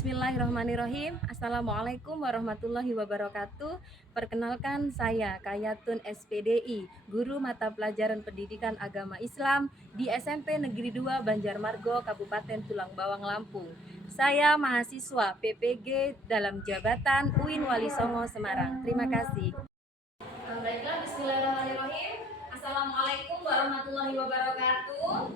Bismillahirrahmanirrahim. Assalamualaikum warahmatullahi wabarakatuh. Perkenalkan saya Kayatun SPDI, Guru Mata Pelajaran Pendidikan Agama Islam di SMP Negeri 2 Banjarmargo, Kabupaten Tulang Bawang, Lampung. Saya mahasiswa PPG dalam jabatan UIN Wali Songo, Semarang. Terima kasih. Baiklah, Bismillahirrahmanirrahim. Assalamualaikum warahmatullahi wabarakatuh.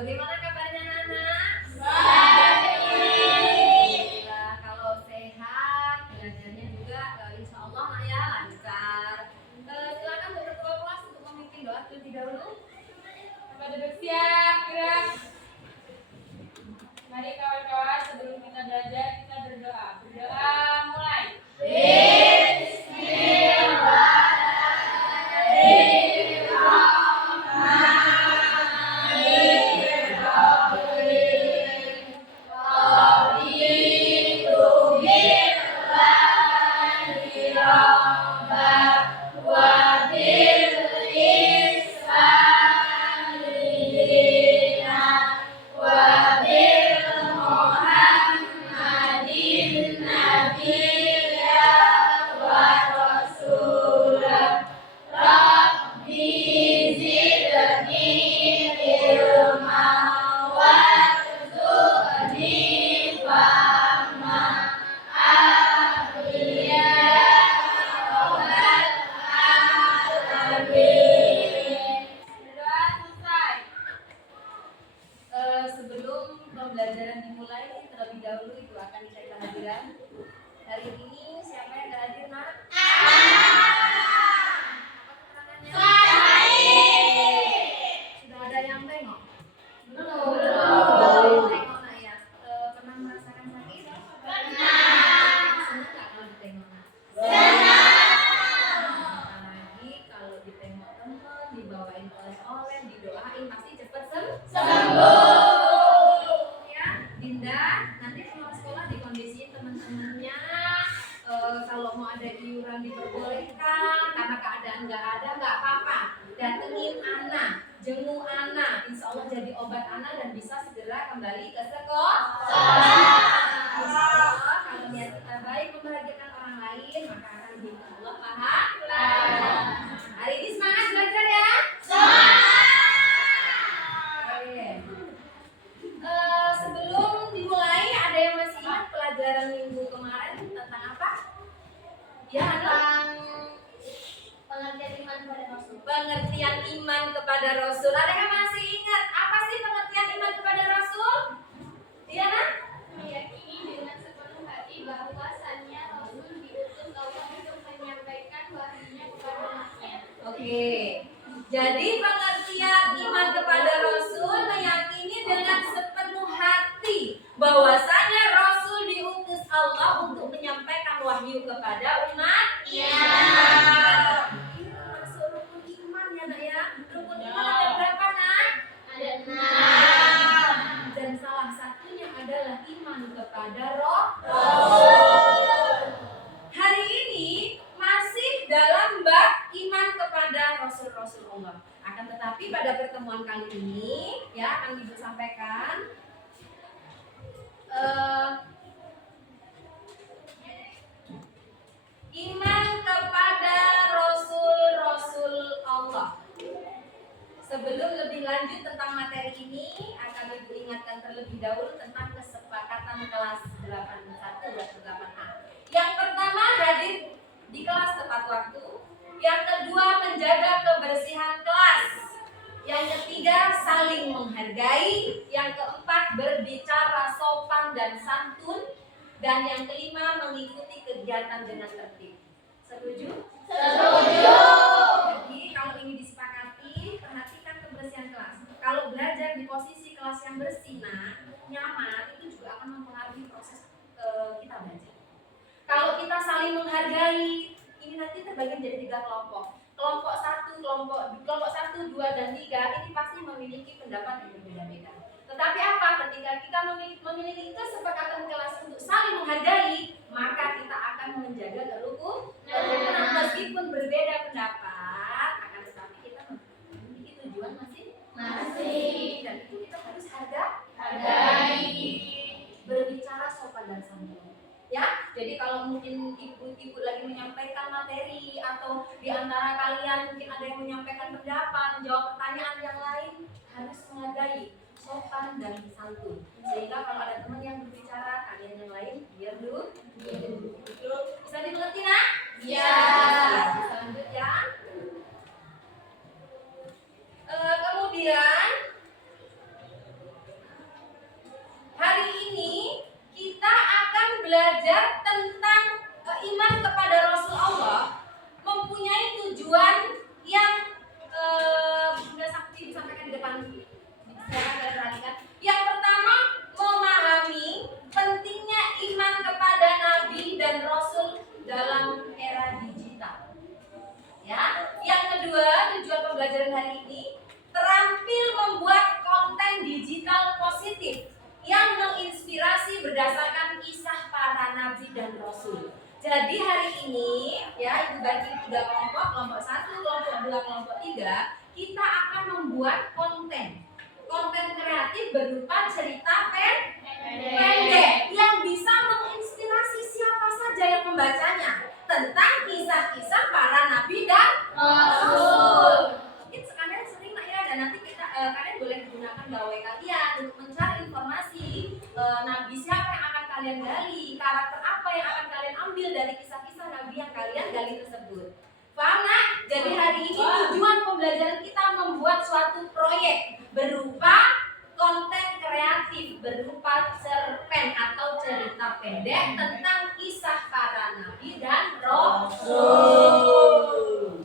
Bagaimana kabarnya Nana? Alhamdulillah, kalau sehat, belajarnya juga insya Allah ya lancar. Silakan untuk ketua kelas untuk memimpin doa terlebih dahulu. Pada bersiap, gerak. Mari kawan-kawan, sebelum kita belajar, kita berdoa. Berdoa mulai. Berdoa selesai. Sebelum pembelajaran dimulai, terlebih dahulu Ibu akan dicek kehadiran. Hari ini siapa yang gak hadir, Nak? Apa keterangannya? Sudah ada yang tengok? Belum. Tengok, Nak ya. Pernah merasakan sakit? Senang gak kalau ditengok, Nak? Apalagi kalau ditengok teman, dibawain oleh-oleh, didoain, pasti cepet sembuh. Ya, Dinda, nanti pulang sekolah dikondisiin teman-temannya. Kalau mau ada iuran diperbolehkan, karena keadaan nggak ada nggak apa-apa. Datengin Ana, jenguk Ana, insya Allah jadi obat Ana dan bisa segera kembali ke sekolah. Insya Allah kalau niat kita baik membahagiakan orang lain, maka akan diberi Allah pahala. Hari ini semangat belajar ya. Oke. Sebelum dimulai, ada yang masih ingat pelajaran minggu kemarin tentang apa? Ya, tentang pengertian iman kepada Rasul. Pengertian iman kepada Rasul. Ada yang masih ingat apa sih pengertian iman kepada Rasul? Diana? Meyakini dengan sepenuh hati bahwasannya Rasul diutus Allah untuk menyampaikan wahyunya kepada umatnya. Oke. Jadi pengertian iman kepada Rasul meyakini dengan sepenuh hati bahwasanya Rasul diutus Allah untuk menyampaikan wahyu kepada umatnya. Ini masuk rukun iman ya, Nak ya. Rukun iman ada berapa, Nak? Ada 6. Dan salah satunya adalah iman kepada Rasul. Hari ini masih dalam bab iman kepada Rasul-Rasul Allah. Akan tetapi pada pertemuan kali ini ya akan Ibu sampaikan iman kepada Rasul-Rasul Allah. Sebelum lebih lanjut tentang materi ini, akan Ibu ingatkan terlebih dahulu tentang kesepakatan kelas 81 dan 8A. Yang pertama, hadir di kelas tepat waktu. Yang kedua, menjaga kebersihan kelas. Yang ketiga, saling menghargai. Yang keempat, berbicara sopan dan santun. Dan yang kelima, mengikuti kegiatan dengan tertib. Setuju? Setuju. Jadi kalau ini disepakati, perhatikan kebersihan kelas. Kalau belajar di posisi kelas yang bersih, nyaman, itu juga akan mempengaruhi proses kita belajar. Kalau kita saling menghargai, ini nanti terbagi menjadi 3 kelompok. Kelompok 1, kelompok 1, 2, dan 3 ini pasti memiliki pendapat yang berbeda-beda. Tetapi apa? Ketika kita memiliki kesepakatan kelas untuk saling menghargai, maka kita akan menjaga kerukunan meskipun Jadi kalau mungkin ibu-ibu lagi menyampaikan materi atau di antara kalian mungkin ada yang menyampaikan pendapat, menjawab pertanyaan yang lain, harus menghargai, sopan dan santun. Sehingga kalau ada teman yang berbicara, kalian yang lain biar dulu. Bisa dimengerti nak? Iya. Selanjutnya, kemudian hari ini kita akan belajar tentang iman kepada Rasul Allah mempunyai tujuan yang Bunda Sakti disampaikan di depan. Silakan kalian perhatikan. Yang pertama, memahami pentingnya iman kepada Nabi dan Rasul dalam era digital. Ya. Yang kedua, tujuan pembelajaran hari ini terampil membuat konten digital positif yang menginspirasi berdasarkan kisah para nabi dan rasul. Jadi hari ini ya, Ibu bagi 3 kelompok, kelompok 1, kelompok 2, kelompok 3, kita akan membuat konten kreatif berupa cerita pendek yang bisa menginspirasi siapa saja yang membacanya tentang kisah-kisah para nabi dan rasul. Mungkin sekalian sering lah ya, dan nanti kalian boleh menggunakan gawai kalian untuk mencari informasi nabi siapa yang akan kalian gali, karakter apa yang akan kalian ambil dari kisah-kisah nabi yang kalian gali tersebut. Paham nak? Jadi hari ini tujuan pembelajaran kita membuat suatu proyek berupa konten kreatif, berupa cerpen atau cerita pendek tentang kisah para nabi dan rasul.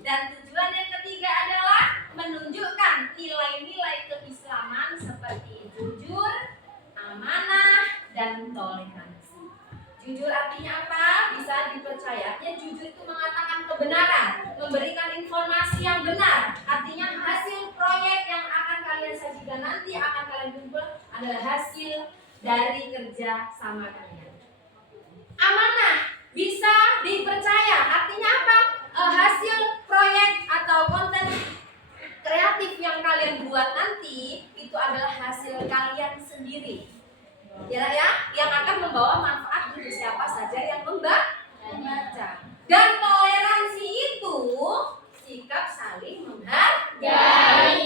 Dan tujuan yang ketiga adalah menunjukkan nilai-nilai keislaman seperti jujur, amanah, dan toleransi. Jujur artinya apa? Bisa dipercaya. Ya, jujur itu mengatakan kebenaran, memberikan informasi yang benar. Artinya hasil proyek yang akan kalian sajikan nanti, akan kalian kumpul adalah hasil dari kerja sama kalian. Amanah, bisa dipercaya. Artinya apa? Hasil proyek atau konten kreatif yang kalian buat nanti itu adalah hasil kalian sendiri. Ya, yang akan membawa manfaat untuk siapa saja yang membaca. Dan toleransi itu sikap saling menghargai.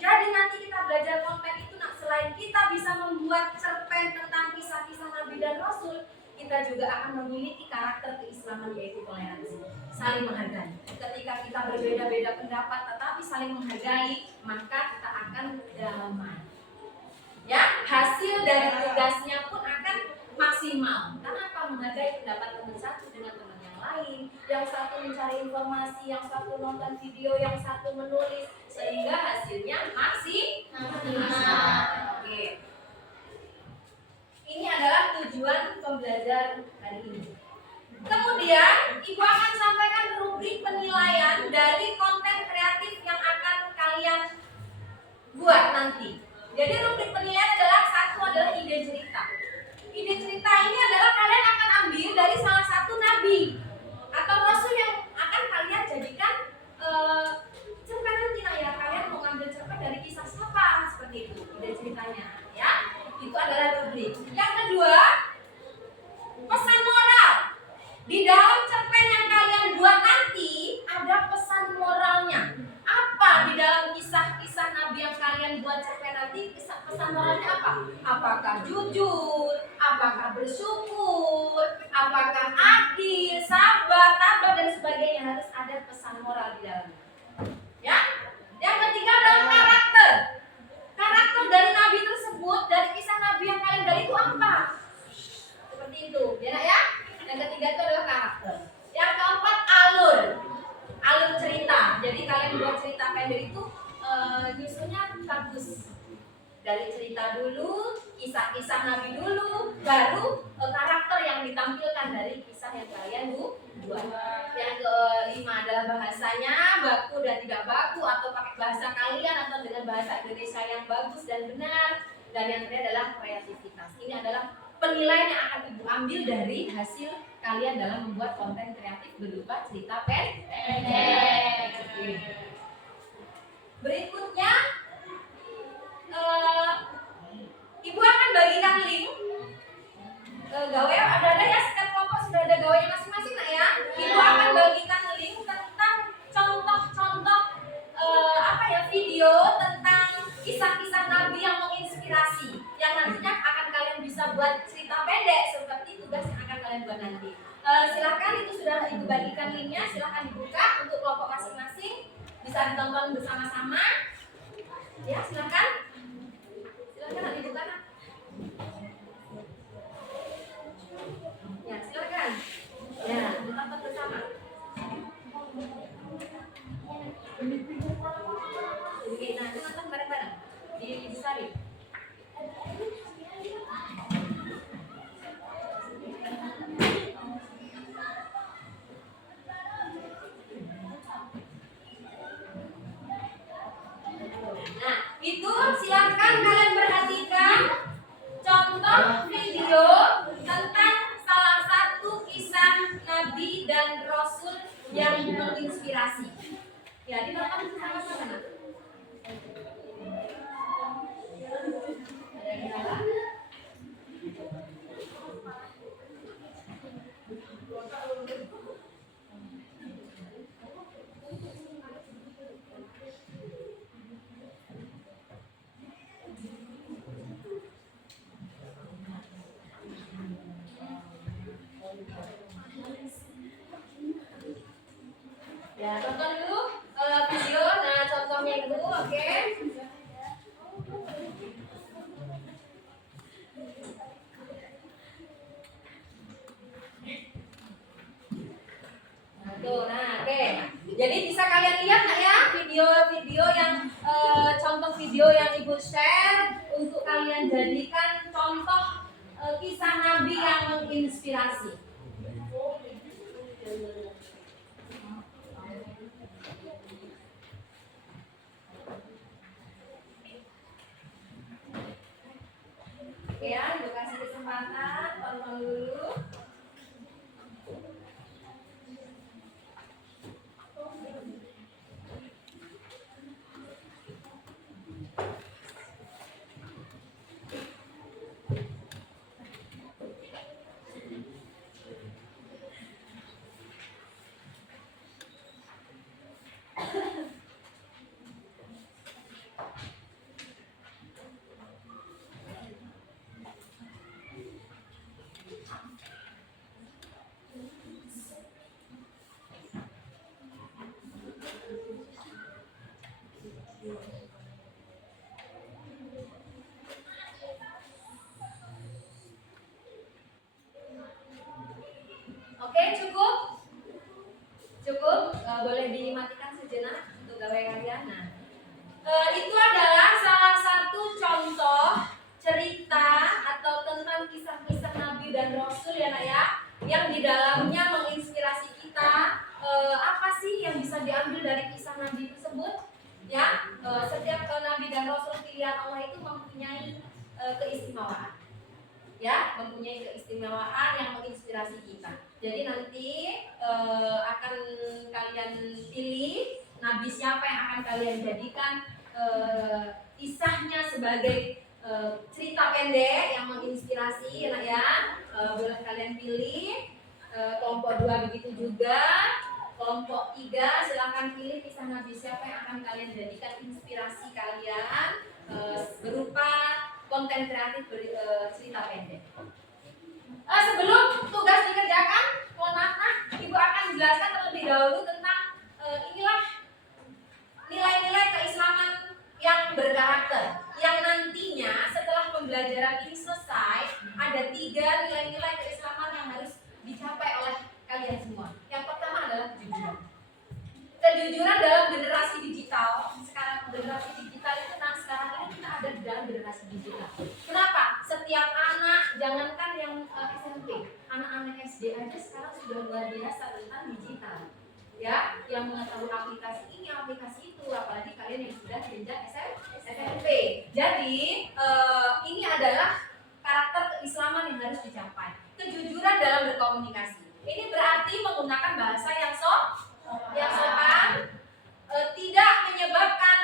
Jadi nanti kita belajar konten itu, selain kita bisa membuat cerpen tentang kisah-kisah Nabi dan Rasul, kita juga akan memiliki karakter keislaman, yaitu toleransi, saling menghargai. Ketika kita berbeda-beda pendapat tetapi saling menghargai, maka kita akan damai. Ya, hasil dari tugasnya pun akan maksimal. Karena apa? Menghargai pendapat teman satu dengan teman yang lain. Yang satu mencari informasi, yang satu nonton video, yang satu menulis, sehingga hasilnya maksimal. Oke. Ini adalah tujuan pembelajaran hari ini. Kemudian, Ibu akan sampaikan rubrik penilaian dari konten kreatif yang akan kalian buat nanti. Jadi rubrik penilaian satu adalah ide cerita. Ide cerita ini adalah kalian akan ambil dari salah satu nabi atau rasul yang akan kalian jadikan cerpen nanti. Nah ya, kalian mau ngambil cerpen dari kisah siapa, seperti itu ide ceritanya ya. Itu adalah rubrik. Yang kedua, pesan moral. Di dalam cerpen yang kalian buat nanti ada pesan moralnya. Apa di dalam kisah-kisah nabi yang kalian buat cerpen nanti, pesan moralnya apa? Apakah jujur, apakah bersyukur, apakah adil, sabar, tabah, dan sebagainya. Harus ada pesan moral di dalamnya. Ya. Yang ketiga adalah karakter. Karakter dari nabi tersebut, dari kisah nabi yang kalian gali itu apa? Seperti itu, ya. Yang ketiga itu adalah karakter. Yang keempat, alur cerita. Jadi kalian buat cerita pendek itu nyusunnya bagus. Dari cerita dulu, kisah-kisah nabi dulu, baru karakter yang ditampilkan dari kisah yang kalian buat. Yang kelima adalah bahasanya, baku dan tidak baku, atau pakai bahasa kalian atau dengan bahasa Indonesia yang bagus dan benar. Dan yang terakhir adalah kreativitas. Ini adalah penilaian yang akan Ibu ambil dari hasil kalian dalam membuat konten kreatif berupa cerita pendek. Berikutnya, Ibu akan bagikan link. Gawe ada ya, setiap kelompok sudah cerita pendek seperti tugas yang akan kalian buat nanti. Silahkan, itu sudah ibu bagikan linknya, silahkan dibuka untuk kelompok masing-masing, bisa ditonton bersama-sama. Ya, silahkan nanti dibuka. Ya, silahkan. Ya, ditonton bersama. Oke, nah itu nonton bareng-bareng di Sari. Nah, itu silakan kalian perhatikan contoh video tentang salah satu kisah Nabi dan Rasul yang menginspirasi. Ya, ditonton bersama-sama. Ada kendala? Ya, tonton dulu video. Nah, contohnya dulu, oke. Nah, tuh, nah, oke. Jadi bisa kalian lihat nggak ya video-video yang contoh video yang ibu share untuk kalian jadikan contoh kisah Nabi yang menginspirasi. Oke ya, ibu kasih kesempatan, tonton dulu. Oke, cukup? Boleh dimatikan sejenak untuk gawe kalian. Nah, itu adalah salah satu contoh cerita atau tentang kisah-kisah Nabi dan Rasul ya nak ya, yang di dalamnya menginspirasi kita. Apa sih yang bisa diambil dari kisah Nabi tersebut? Ya, setiap Nabi dan Rasul pilihan Allah itu mempunyai keistimewaan. Ya, mempunyai keistimewaan yang menginspirasi kita. Jadi nanti akan kalian pilih nabi siapa yang akan kalian jadikan kisahnya sebagai cerita pendek yang menginspirasi ya. Boleh kalian pilih. Kelompok 2 begitu juga. Kelompok 3 silahkan pilih kisah nabi siapa yang akan kalian jadikan inspirasi kalian berupa konten kreatif cerita pendek. Sebelum tugas dikerjakan, mohon maaf, Ibu akan menjelaskan terlebih dahulu tentang inilah nilai-nilai keislaman yang berkarakter, yang nantinya setelah pembelajaran ini selesai, ada 3 nilai-nilai keislaman yang harus dicapai oleh kalian semua. Yang pertama adalah kejujuran. Kejujuran dalam generasi digital. Sekarang generasi digital itu, nah sekarang ini kita ada di dalam generasi digital. Kenapa? Setiap anak, jangankan yang SMP, anak-anak SD aja sekarang sudah luar biasa tentang digital. Ya, yang mengetahui aplikasi ini, aplikasi itu, apalagi kalian yang sudah jenjang SMP. Jadi ini adalah karakter keislaman yang harus dicapai. Kejujuran dalam berkomunikasi. Ini berarti menggunakan bahasa yang sopan, tidak menyebarkan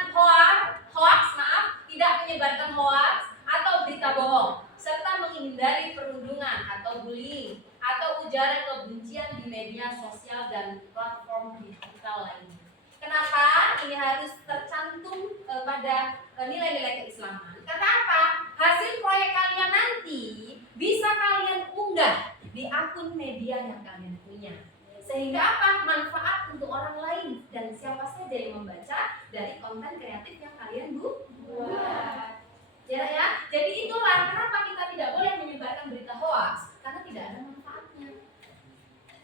tidak menyebarkan hoax atau berita bohong, serta menghindari perundungan atau bullying atau ujaran kebencian di media sosial dan platform digital lainnya. Kenapa ini harus tercantum pada nilai-nilai keislaman? Karena apa? Hasil proyek kalian nanti bisa kalian unggah di akun media yang kalian punya. Sehingga apa? Manfaat untuk orang lain dan siapa saja yang membaca dari konten kreatif yang kalian buat. Ya, jadi itulah kenapa kita tidak boleh menyebarkan berita hoax, karena tidak ada manfaatnya.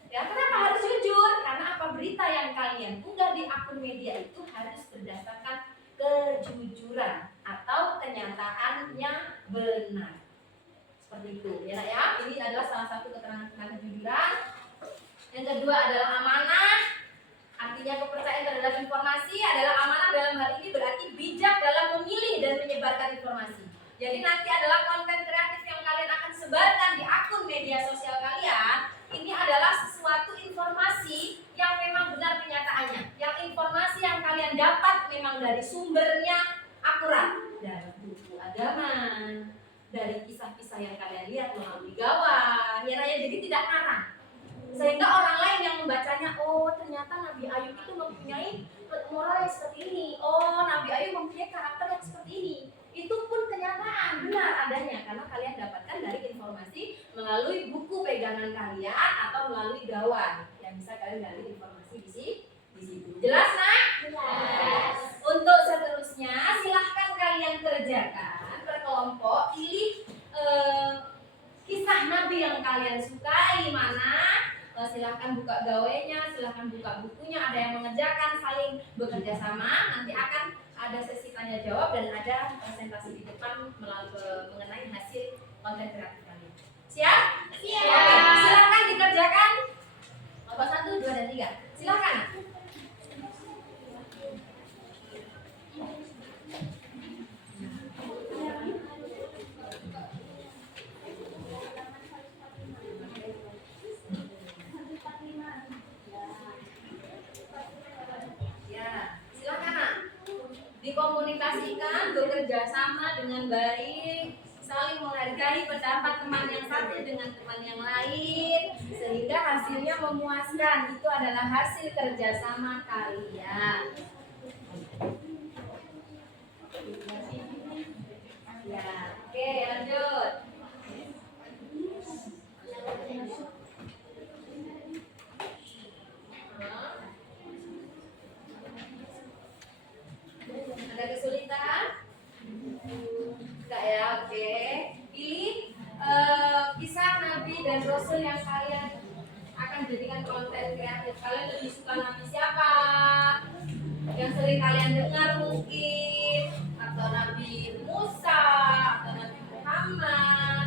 Ya, kenapa harus jujur? Karena apa? Berita yang kalian unggah di akun media itu harus berdasarkan kejujuran atau kenyataannya benar. Seperti itu, ya. Ini adalah salah satu keterangan tentang kejujuran. Yang kedua adalah amanah. Artinya kepercayaan terhadap informasi adalah amanah. Dalam hal ini berarti bijak dalam memilih dan menyebarkan informasi. Jadi nanti adalah konten kreatif yang kalian akan sebarkan di akun media sosial kalian. Ini adalah sesuatu informasi yang memang benar kenyataannya. Yang informasi yang kalian dapat memang dari sumbernya akurat, dari buku agama, dari kisah-kisah yang kalian lihat melalui gawai, ya jadi tidak ngarang. Sehingga orang lain yang membacanya, oh ternyata Nabi Ayub itu mempunyai moral yang seperti ini. Oh, Nabi Ayub mempunyai karakter yang seperti ini. Itu pun kenyataan, benar adanya karena kalian dapatkan dari informasi melalui buku pegangan kalian atau melalui gawai yang bisa kalian gali informasi di situ. Jelas, Nak? Jelas. Untuk seterusnya silahkan kalian kerjakan berkelompok, pilih kisah Nabi yang kalian sukai mana. Silahkan buka gawainya, silahkan buka bukunya. Ada yang mengerjakan, saling bekerja sama. Nanti akan ada sesi tanya jawab dan ada presentasi di depan mengenai hasil konten kreatif kalian. Siap? Siap. Silahkan dikerjakan. Nomor 1, 2, dan 3. Silahkan. Dikomunikasikan, bekerja sama dengan baik, saling menghargai pendapat teman yang satu dengan teman yang lain, sehingga hasilnya memuaskan. Itu adalah hasil kerjasama kalian. Ya, oke, lanjut. Ada kesulitan? Enggak ya, oke. Pilih kisah Nabi dan Rasul yang kalian akan jadikan konten kreatif. Kalian lebih suka Nabi siapa? Yang sering kalian dengar mungkin, atau Nabi Musa, atau Nabi Muhammad.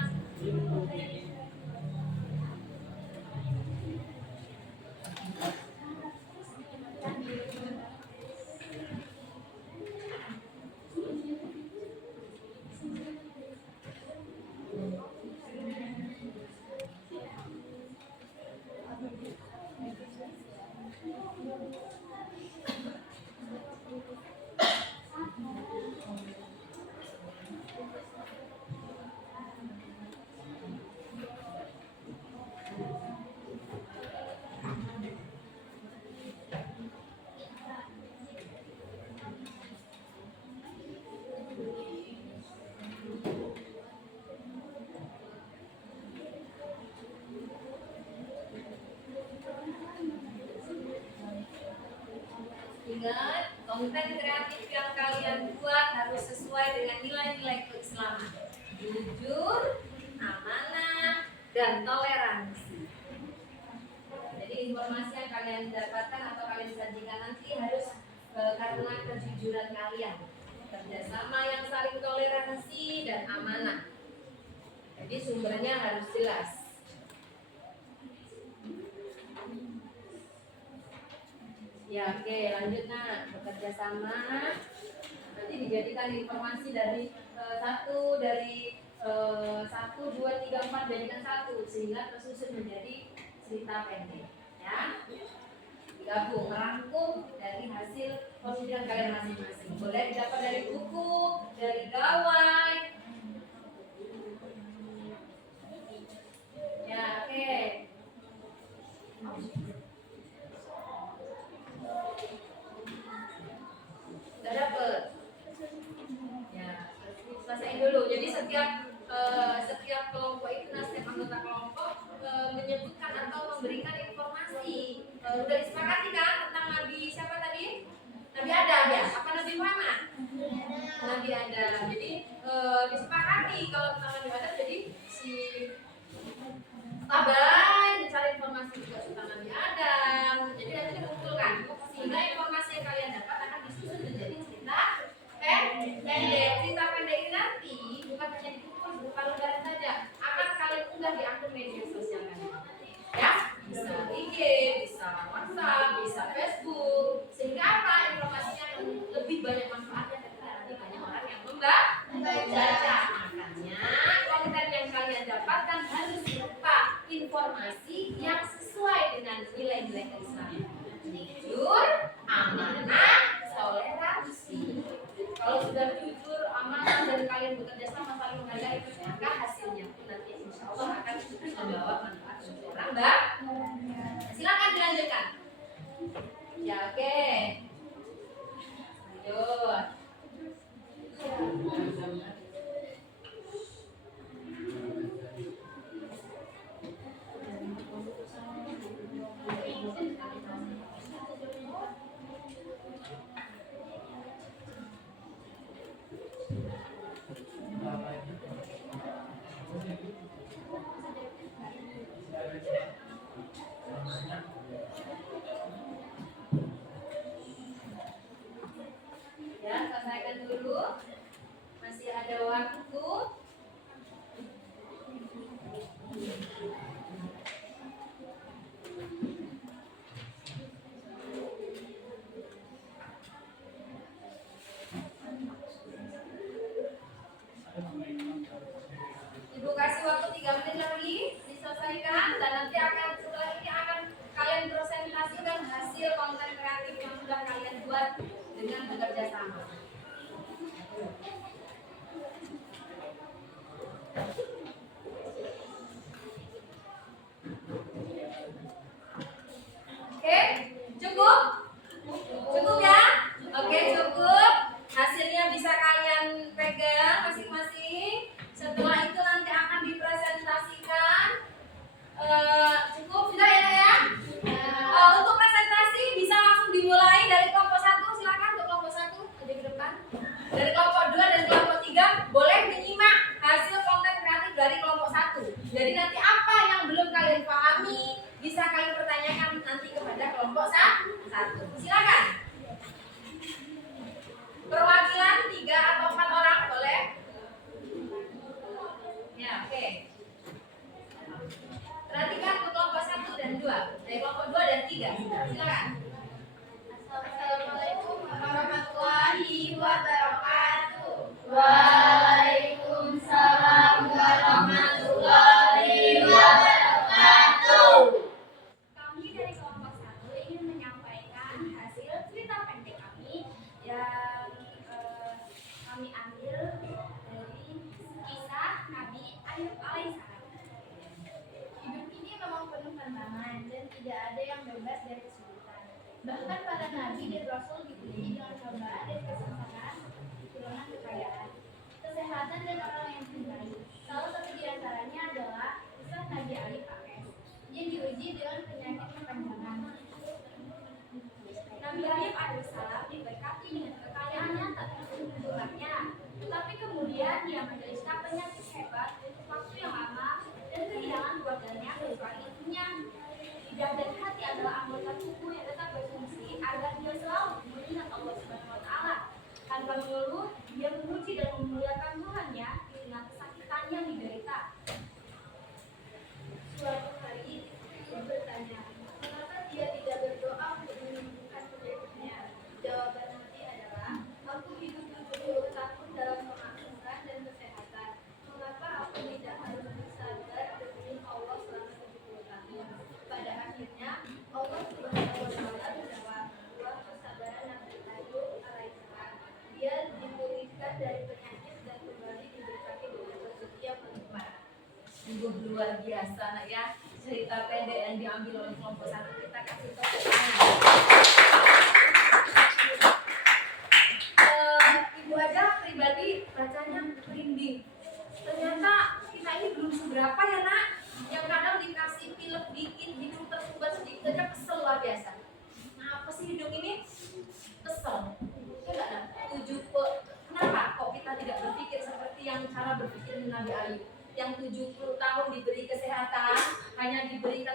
Ingat, konten kreatif yang kalian buat harus sesuai dengan nilai-nilai keislaman. Jujur, amanah, dan toleransi. Jadi informasi yang kalian dapatkan atau kalian sajikan nanti harus karena kejujuran kalian, kerjasama yang saling toleransi dan amanah. Jadi sumbernya harus jelas. Ya, oke, lanjut Nak. Bekerja sama nanti dijadikan informasi dari 1, 2, 3, 4 jadikan 1 sehingga tersusun menjadi cerita pendek, ya. Gabung, merangkum dari hasil pemikiran kalian masing-masing. Boleh didapat dari buku, dari gawai. Ya, oke. Sudah dapet? Ya, selesai dulu. Jadi setiap kelompok itu memberikan informasi. Udah disepakati kan tentang Nabi siapa tadi? Nabi Adam ya? Apa Nabi Muhammad? Nabi Adam. Jadi disepakati kalau tentang Nabi Adam, jadi si Tabai mencari informasi juga tentang Nabi Adam. Jadi nanti dikumpulkan sehingga informasi yang kalian dapat akan disusun menjadi cerita pendek. Cerita pendek ini nanti bukan hanya dikumpul berupa lembaran saja, akan kalian unggah di akun media sosial kalian. Ya, bisa IG, bisa WhatsApp, bisa Facebook. Sehingga apa? Informasinya akan lebih banyak manfaatnya ketika nanti banyak orang yang membaca. Makanya konten yang kalian dapatkan harus berupa informasi yang sesuai dengan nilai-nilai Islam. Jujur, amanah, toleransi. Kalau sudah jujur, amanah dan kalian bekerja sama saling menghargai, maka hasilnya pun nanti insya Allah akan membawa manfaat untuk orang. Mbak, silakan dilanjutkan. Ya, oke. Lanjut. Ya, selesaikan dulu. Masih ada waktu. Ibu kasih waktu 3 menit lagi diselesaikan, dan nanti akan setelah ini akan kalian presentasikan hasil konten kreatif yang sudah kalian buat dengan bekerja sama. Oke, cukup? Cukup ya? Oke, cukup. Hasilnya bisa kalian pegang masing-masing. Setelah itu nanti akan dipresentasikan. Cukup sudah ya? Untuk presentasi bisa langsung dimulai dari kelompok 1. Silakan untuk kelompok 1 ada di depan. Dari kelompok 2 dan kelompok 3 boleh menyimak hasil konten kreatif dari kelompok 1. Jadi nanti apa yang belum kalian pahami bisa kalian pertanyakan nanti kepada kelompok 1. Silakan. Perwakilan 3 atau 4 orang boleh? Ya, oke. Perhatikan untuk kelompok 1 dan 2. Dari kelompok 2 dan 3. Silakan. Assalamualaikum warahmatullahi wabarakatuh. Waalaikumsalam warahmatullahi wabarakatuh. Kami dari kelompok 1 ingin menyampaikan hasil cerita pendek kami yang kami ambil dari kisah Nabi Ayub alaihissalam. Hidup ini memang penuh tantangan dan tidak ada yang bebas dari kesulitan. Bahkan para nabi dan rasul diuji dengan cobaan dan kesusahan, turunan kekayaan, kesehatan dan orang yang dicintai. Salah satu di antaranya adalah kisah Nabi Ayub AS yang diuji dengan penyakit kepanjangan. Nabi Ayub alaihissalam diberkati dengan kekayaannya tak terhingga, tetapi kemudian dia menderita penyakit hebat untuk waktu yang lama dan kehilangan keluarganya kecuali ibunya. Lidah dan hati adalah anggota tubuh yang tetap berfungsi agar dia selalu mengingat Allah Subhanahu Wa Taala. Tanpa mengeluh, dia memuji dan memuliakan Tuhannya di tengah kesakitan yang diderita. Suatu hari, dia bertanya, mengapa dia tidak berdoa untuk menyembuhkan penyakitnya? Jawaban Nabi adalah, aku hidup 70 tahun dalam kemakmuran dan kesehatan. Mengapa aku tidak harus bersabar demi Allah selama 70 tahun? Pada akhirnya, Allah Subhanahu Wa Taala menjawab bahwa kesabaran Nabi Ayub alaihissalam. Dia dipulihkan dari penyakit dan kembali diberkati dengan rezeki yang melimpah. Sungguh luar biasa nak ya, cerita pendek yang diambil oleh kelompok 1. Kita kasih tepuk tangan. Ibu aja pribadi bacanya merinding. Ternyata kita ini belum seberapa ya nak, yang kadang dikasih film dikit, bingung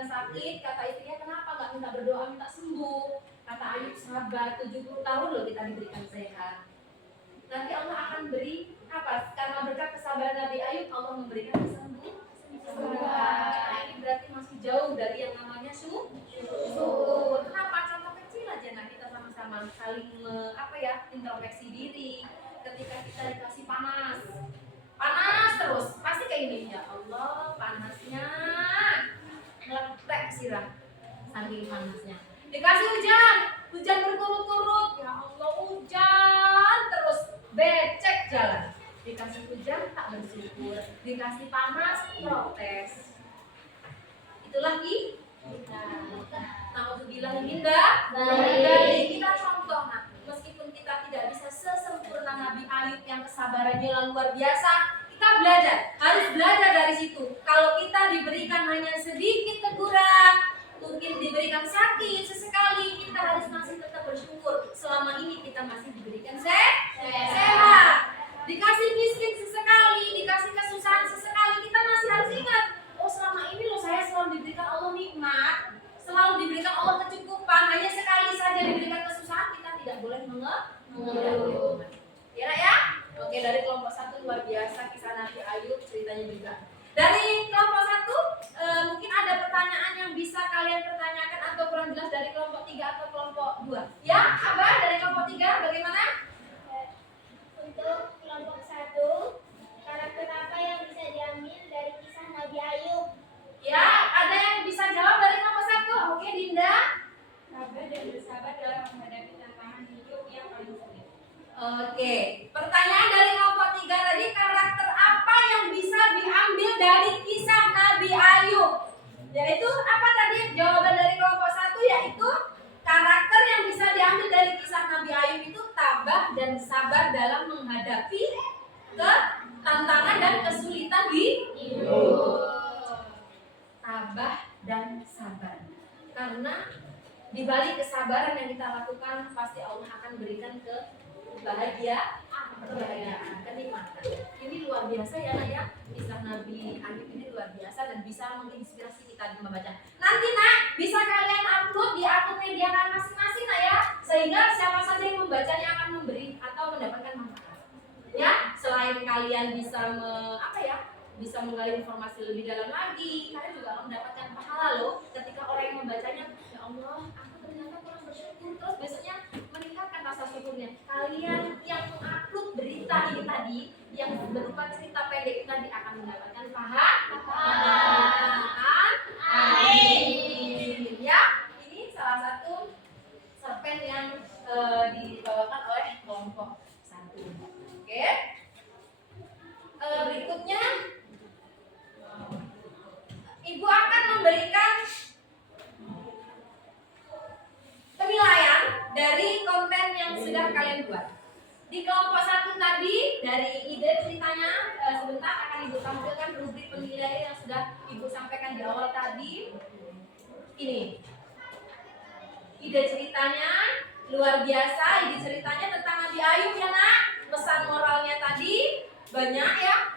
sakit, kata istrinya, kenapa nggak minta berdoa minta sembuh? Kata Ayub, sabar, 70 tahun loh kita diberikan sehat. Nanti Allah akan beri apa? Karena berkat kesabaran Nabi Ayub, Allah memberikan kesembuhan. Ini berarti masih jauh dari yang namanya syukur. Kenapa? Contoh kecil aja, nah kita sama-sama saling introspeksi diri. Ketika kita dikasih panas terus, pasti kayak gini, ya Allah panasnya meletek sirah, saking panasnya. Dikasih hujan berturut-turut, ya Allah hujan terus, becek jalan. Dikasih hujan tak bersyukur, dikasih panas protes. Itulah kita. Nauzubillah dari kita contoh. Nah, meskipun kita tidak bisa sesempurna Nabi Ayub yang kesabarannya luar biasa, kita harus belajar dari situ. Kalau kita diberikan hanya sedikit teguran, mungkin diberikan sakit sesekali, kita harus masih tetap bersyukur. Selama ini kita masih diberikan sehat. Dikasih miskin sesekali, dikasih kesusahan sesekali, kita masih harus ingat, oh selama ini loh saya selalu diberikan Allah nikmat, selalu diberikan Allah kecukupan. Hanya sekali saja diberikan kesusahan, kita tidak boleh mengeluh. Ya. Oke, dari kelompok 1 luar biasa kisah Nabi Ayub, ceritanya juga. Dari kelompok 1 mungkin ada pertanyaan yang bisa kalian pertanyakan atau kurang jelas dari kelompok 3 atau kelompok 2. Ya, Abah dari kelompok 3 bagaimana? Untuk kelompok 1, karakter apa yang bisa diambil dari kisah Nabi Ayub? Ya, ada yang bisa jawab dari kelompok 1? Oke, Dinda. Sabar dan bersabar dalam menghadapi tantangan hidup yang paling sulit. Oke, pertanyaan dari kelompok 3 tadi, karakter apa yang bisa diambil dari kisah Nabi Ayub? Yaitu apa tadi jawaban dari kelompok 1? Yaitu karakter yang bisa diambil dari kisah Nabi Ayub itu tabah dan sabar dalam menghadapi tantangan dan kesulitan hidup. Tabah dan sabar. Karena di balik kesabaran yang kita lakukan, pasti Allah akan berikan kebahagiaan, kenikmatan. Ini luar biasa ya Nak ya. Kisah Nabi Ayub ini luar biasa dan bisa menginspirasi kita di membaca. Nanti Nak, bisa kalian upload di akun media masing-masing Nak ya. Sehingga siapa saja yang membacanya akan memberi atau mendapatkan manfaat. Ya, selain kalian bisa bisa menggali informasi lebih dalam lagi, kalian juga akan mendapatkan pahala loh ketika orang yang membacanya, ya Allah, aku ternyata kurang bersyukur, terus besoknya meningkatkan rasa syukurnya. Kalian yang mengupload berita ini tadi, yang berupa cerita pendek tadi akan mendapatkan pahala. Amin. Ya, ini salah satu cerpen yang dibawakan oleh kelompok 1. Oke. Berikutnya Ibu akan memberikan penilaian dari konten yang sudah kalian buat. Di kelompok 1 tadi, dari ide ceritanya sebentar akan Ibu tampilkan rubrik penilaian yang sudah Ibu sampaikan di awal tadi. Ini ide ceritanya luar biasa. Ide ceritanya tentang Nabi Ayub ya Nak. Pesan moralnya tadi banyak ya.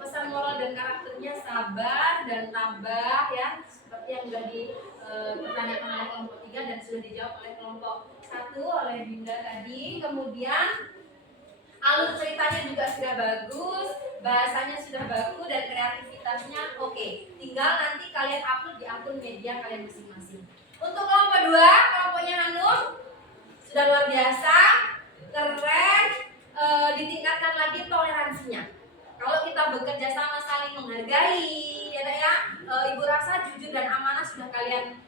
Pesan moral dan karakternya sabar dan tabah ya, seperti yang sudah dipertanyakan oleh kelompok 3 dan sudah dijawab oleh kelompok 1 oleh Dinda tadi. Kemudian alur ceritanya juga sudah bagus, bahasanya sudah bagus dan kreativitasnya oke. Tinggal nanti kalian upload di akun media kalian masing-masing. Untuk kelompok 2, kelompoknya Hanum sudah luar biasa, keren, ditingkatkan lagi toleransinya. Kalau kita bekerja sama saling menghargai, ya, Ibu rasa jujur dan amanah sudah kalian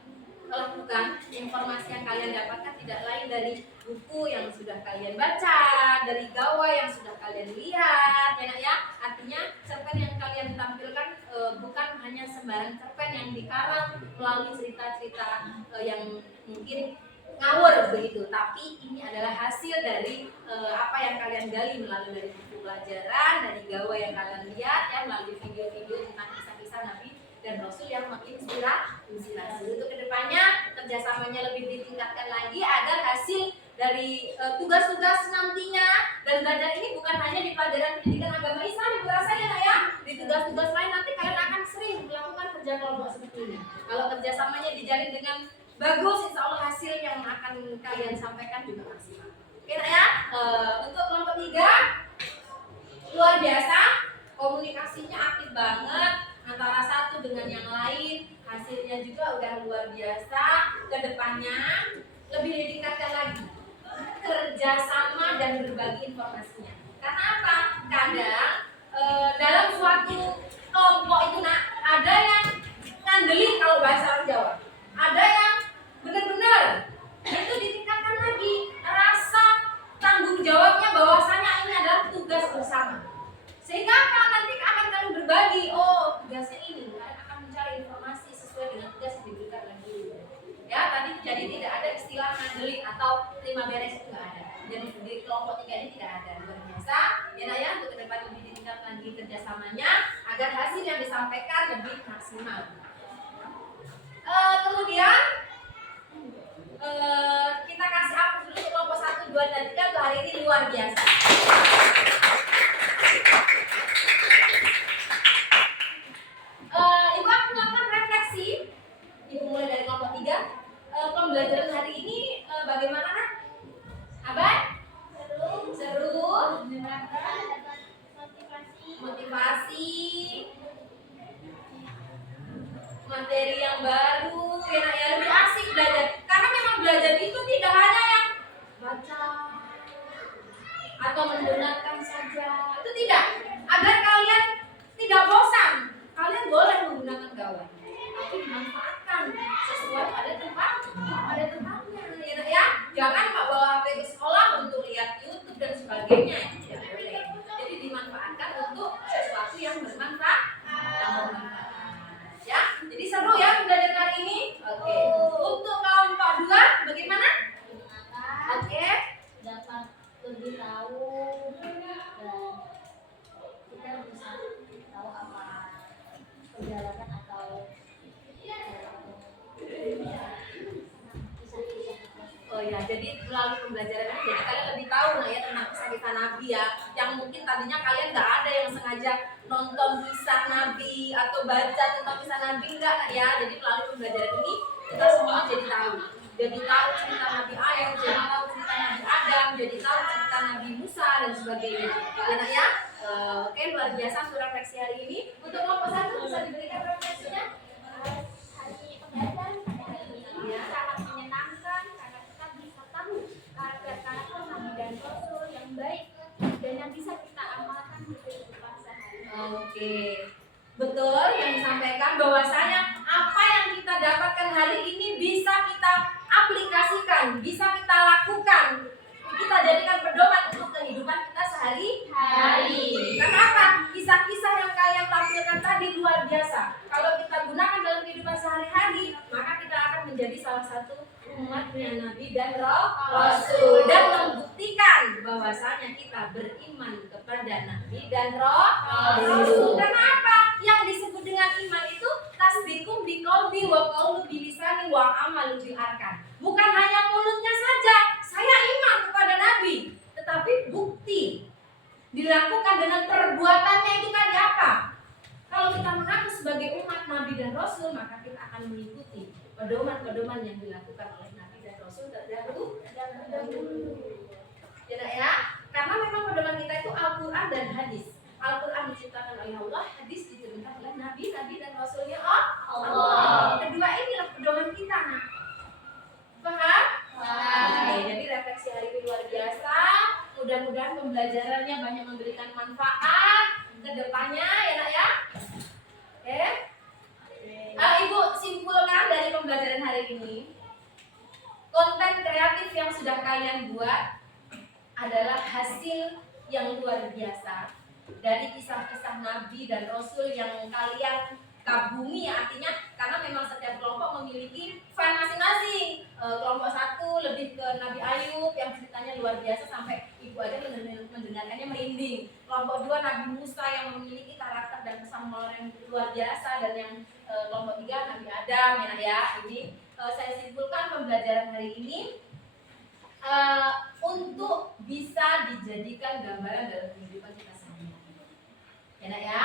lakukan. Informasi yang kalian dapatkan tidak lain dari buku yang sudah kalian baca, dari gawai yang sudah kalian lihat, ya. Artinya cerpen yang kalian tampilkan bukan hanya sembarang cerpen yang dikarang melalui cerita-cerita yang mungkin ngawur begitu, tapi ini adalah hasil dari apa yang kalian gali melalui dari buku pelajaran, dari gawai yang kalian lihat ya, melalui video-video tentang kisah-kisah Nabi dan Rasul yang menginspirasi. Untuk kedepannya kerjasamanya lebih ditingkatkan lagi agar hasil dari tugas-tugas nantinya dan belajar ini bukan hanya di pelajaran pendidikan agama Islam, Ibu rasa ya Nak ya, di tugas-tugas lain nanti kalian akan sering melakukan kerja kelompok seperti ini. Kalau kerjasamanya dijalin dengan bagus, insya Allah hasil yang akan kalian sampaikan juga maksimal. Oke ya, untuk kelompok 3 luar biasa, komunikasinya aktif banget antara satu dengan yang lain, hasilnya juga udah luar biasa. Kedepannya lebih ditingkatkan lagi kerjasama dan berbagi informasinya. Karena apa? Kadang dalam suatu kelompok itu ada yang ngandelin kalau bahasa orang Jawa, ada yang benar-benar itu ditingkatkan lagi rasa tanggung jawabnya bahwasanya ini adalah tugas bersama. Sehingga apa? Nanti akan kalian berbagi, oh tugasnya ini, kalian akan mencari informasi sesuai dengan tugas yang diberikan lagi. Ya, tadi jadi tidak ada istilah ngandelin atau terima beres, itu nggak ada. Jadi di kelompok 3 ini tidak ada. Luar biasa. Ya Nak ya, untuk ke depan lebih ditingkatkan lagi kerjasamanya agar hasil yang disampaikan lebih maksimal. Kemudian kita kasih hapus dulu untuk kelompok 1, 2, dan 3 untuk hari ini luar biasa. Ibu akan melakukan refleksi. Ibu mulai dari kelompok 3. Pembelajaran hari ini bagaimana Nak? Abang? Seru. Motivasi. Materi yang baru, ya Nak ya, lebih asik belajar. Karena memang belajar itu tidak hanya yang baca atau mendengarkan saja. Itu tidak. Agar kalian tidak bosan, kalian boleh menggunakan gawai, tapi dimanfaatkan sesuai pada tempatnya, ya Nak ya. Jangan bawa HP ke sekolah untuk lihat YouTube dan sebagainya, itu tidak boleh. Jadi dimanfaatkan untuk sesuatu yang bermanfaat, ya. Jadi seru ya belajar hari ini. Oke. Untuk kelompok 2 bagaimana? Oke. Dapat lebih tahu dan kita bisa tahu apa perjalanan atau Oh ya, jadi melalui pembelajaran ini jadi kalian lebih tahu lah ya tentang kisah-kisah Nabi ya. Yang mungkin tadinya kalian nggak ada yang sengaja nonton kisah Nabi atau baca tentang kisah Nabi, enggak Nak ya. Jadi melalui pembelajaran ini kita semua jadi tahu. Jadi tahu cerita Nabi Ayub, jadi tahu cerita Nabi Adam, jadi tahu cerita Nabi Musa dan sebagainya. Ya Nak ya. Oke, luar biasa untuk refleksi hari ini. Untuk kelompok 1 bisa diberikan refleksinya. Hari pembelajaran pada hari ini sangat menyenangkan karena kita bisa tahu karakter Nabi dan Rasul yang baik dan yang bisa kita amalkan di kehidupan sehari-hari. Oke, betul yang disampaikan bahwasanya apa yang kita dapatkan hari ini bisa kita aplikasikan, bisa kita lakukan, kita jadikan pedoman untuk kehidupan kita sehari-hari. Karena apa? Kisah-kisah yang kalian tampilkan tadi luar biasa. Kalau kita gunakan dalam kehidupan sehari-hari, maka kita akan menjadi salah satu umatnya Nabi dan Rasul dan membuktikan bahwasanya kita beriman kepada Nabi dan Rasul. Karena apa? Yang disebut dengan iman itu tasdiqum biqalbi wa qaulu bilisani wa amalu bil arkan. Bukan hanya mulutnya saja saya iman kepada Nabi, tetapi bukti dilakukan dengan perbuatannya itu tadi apa? Kalau kita mengaku sebagai umat Nabi dan Rasul, maka kita akan mengikuti pedoman-pedoman yang dilakukan oleh Nabi dan Rasul terdahulu. Ya, ya, karena memang pedoman kita itu Al-Quran dan hadis. Al-Quran diciptakan oleh Allah, hadis diturunkan oleh Nabi dan Rasulnya Allah. Kedua inilah pedoman kita, nah. Paham? Oke, jadi refleksi hari ini luar biasa. Mudah-mudahan pembelajarannya banyak memberikan manfaat ke depannya, ya Nak ya. Oke. Ibu simpulkan dari pembelajaran hari ini, konten kreatif yang sudah kalian buat adalah hasil yang luar biasa dari kisah-kisah Nabi dan Rasul yang kalian kabumi, artinya karena memang setiap kelompok memiliki fan masing-masing. Kelompok 1 lebih ke Nabi Ayub yang ceritanya luar biasa sampai ibu aja mendengarkannya merinding. Kelompok 2 Nabi Musa yang memiliki karakter dan kesan moral yang luar biasa, dan yang kelompok 3 Nabi Adam, ya. Jadi saya simpulkan pembelajaran hari ini untuk bisa dijadikan gambaran dalam kehidupan kita sehari-hari. Ya Nak ya.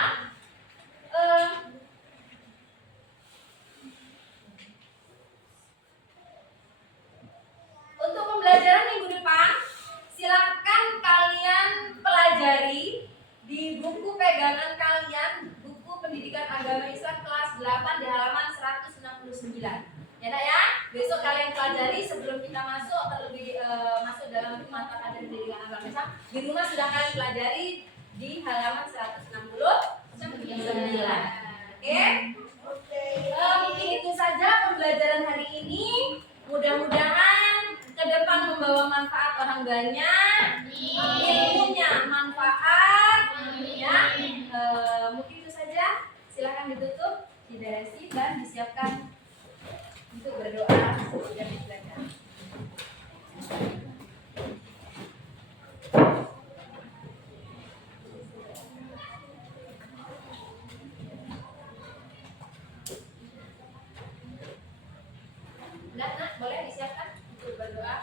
Ya nak ya, besok kalian pelajari sebelum kita masuk masuk dalam mata pelajaran pendidikan agama Islam. Di rumah sudah kalian pelajari di halaman 169. Oke? Mungkin itu saja pembelajaran hari ini. Mudah-mudahan ke depan membawa manfaat orang banyak, ilmunya manfaat. Ya, mungkin itu saja. Silakan ditutup, didarasi dan disiapkan untuk berdoa dan belajar. Nak, boleh disiapkan untuk berdoa.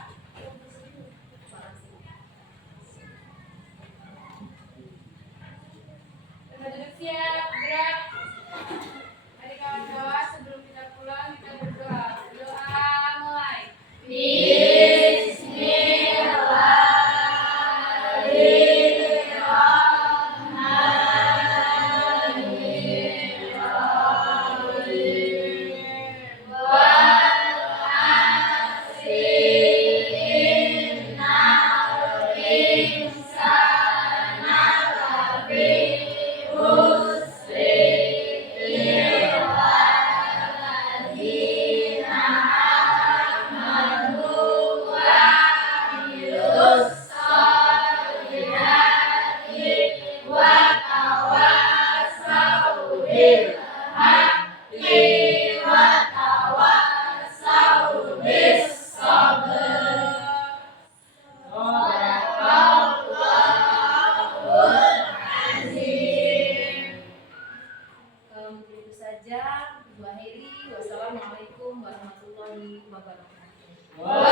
Kita duduk siap, gerak. Mari kawan-kawan, sebelum kita pulang kita berdoa. Doa mulai. Mungkin itu saja. Wassalamualaikum warahmatullahi wabarakatuh.